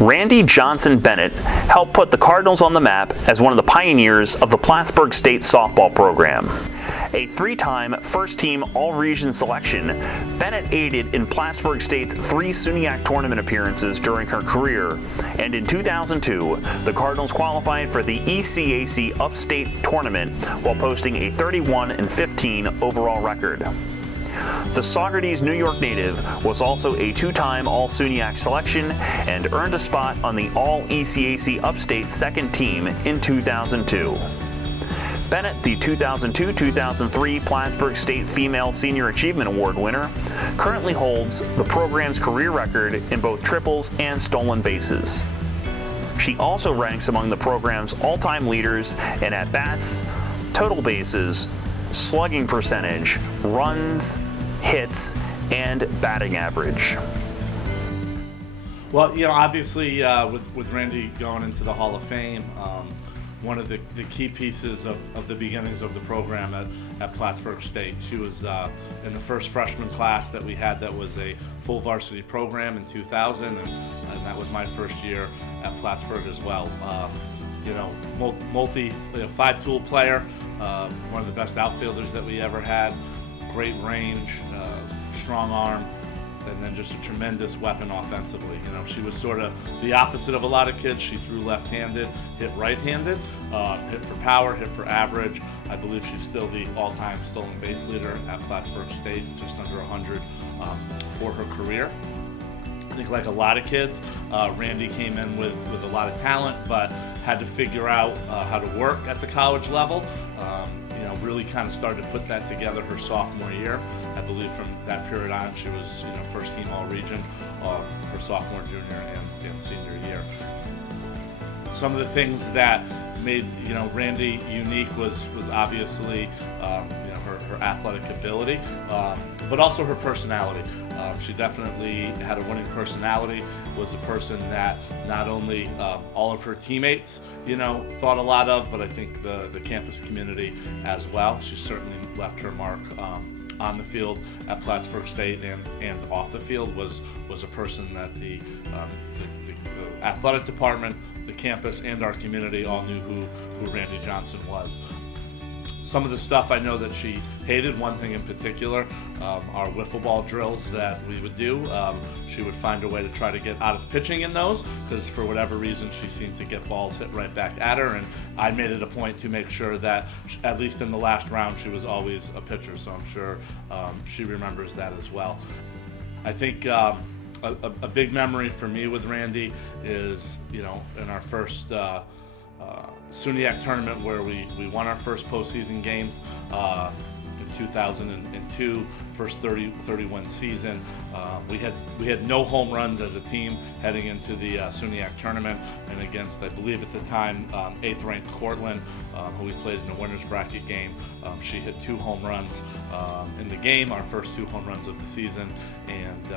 Randi Johnson Bennett helped put the Cardinals on the map as one of the pioneers of the Plattsburgh State softball program. A three-time first-team all-region selection, Bennett aided in Plattsburgh State's 3 SUNYAC tournament appearances during her career, and in 2002, the Cardinals qualified for the ECAC Upstate Tournament while posting a 31-15 overall record. The Saugerties, New York native was also a 2-time All-SUNYAC selection and earned a spot on the All-ECAC Upstate second team in 2002. Bennett, the 2002-2003 Plattsburgh State Female Senior Achievement Award winner, currently holds the program's career record in both triples and stolen bases. She also ranks among the program's all-time leaders in at-bats, total bases, slugging percentage, runs, hits, and batting average. Well, obviously with Randi going into the Hall of Fame, one of the key pieces of the beginnings of the program at Plattsburgh State. She was in the first freshman class that we had that was a full varsity program in 2000, and that was my first year at Plattsburgh as well. Five-tool player, one of the best outfielders that we ever had, great range, strong arm, and then just a tremendous weapon offensively. She was sort of the opposite of a lot of kids. She threw left-handed, hit right-handed, hit for power, hit for average. I believe she's still the all-time stolen base leader at Plattsburgh State, just under 100 for her career. I think like a lot of kids, Randi came in with a lot of talent, but had to figure out how to work at the college level. Really kind of started to put that together her sophomore year. I believe from that period on, she was first team all-region her sophomore, junior, and senior year. Some of the things that made Randi unique was obviously her athletic ability, but also her personality. She definitely had a winning personality, was a person that not only all of her teammates thought a lot of, but I think the campus community as well. She certainly left her mark on the field at Plattsburgh State, and off the field was a person that the athletic department, the campus, and our community all knew who Randi Johnson was. Some of the stuff I know that she hated, one thing in particular, our wiffle ball drills that we would do. She would find a way to try to get out of pitching in those, because for whatever reason she seemed to get balls hit right back at her, and I made it a point to make sure that at least in the last round she was always a pitcher, so I'm sure she remembers that as well. I think a big memory for me with Randi is in our first SUNYAC tournament where we won our first postseason games in 2002, first 31 season. We had no home runs as a team heading into the SUNYAC tournament, and against, I believe at the time, 8th ranked Cortland, who we played in a winner's bracket game. She hit 2 home runs in the game, our first 2 home runs of the season, and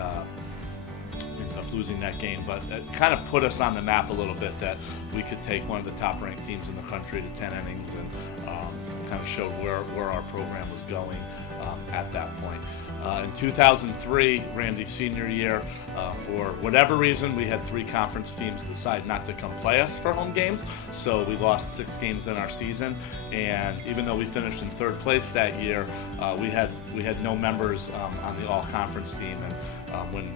ended up losing that game, but it kind of put us on the map a little bit that we could take one of the top-ranked teams in the country to 10 innings, and kind of showed where our program was going at that point. In 2003, Randi's senior year, for whatever reason, we had 3 conference teams decide not to come play us for home games, so we lost 6 games in our season, and even though we finished in 3rd place that year, we had no members on the all-conference team, and when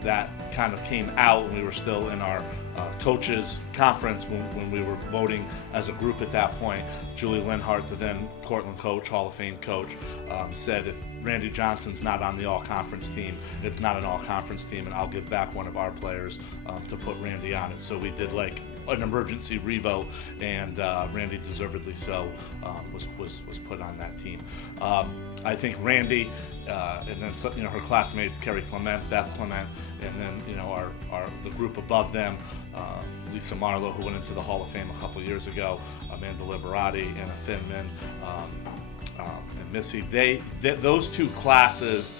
that kind of came out, and we were still in our coaches conference when we were voting as a group at that point, Julie Linhart, the then Cortland coach, Hall of Fame coach, said if Randi Johnson's not on the all-conference team, it's not an all-conference team, and I'll give back one of our players to put Randi on it. So we did like an emergency revote, and Randi, deservedly so, was put on that team. I think Randi, and then her classmates, Kerry Clement, Beth Clement, and then the group above them, Lisa Marlowe, who went into the Hall of Fame a couple years ago, Amanda Liberati, Anna Finman, and Missy. Those 2 classes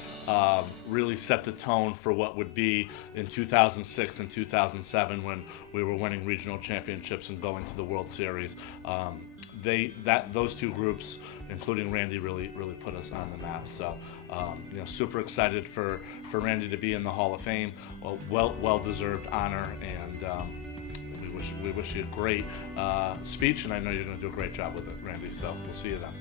really set the tone for what would be in 2006 and 2007 when we were winning regional championships and going to the World Series. those two groups, including Randi, really put us on the map. So super excited for Randi to be in the Hall of Fame. Well deserved honor, and we wish you a great speech, and I know you're going to do a great job with it, Randi. So we'll see you then.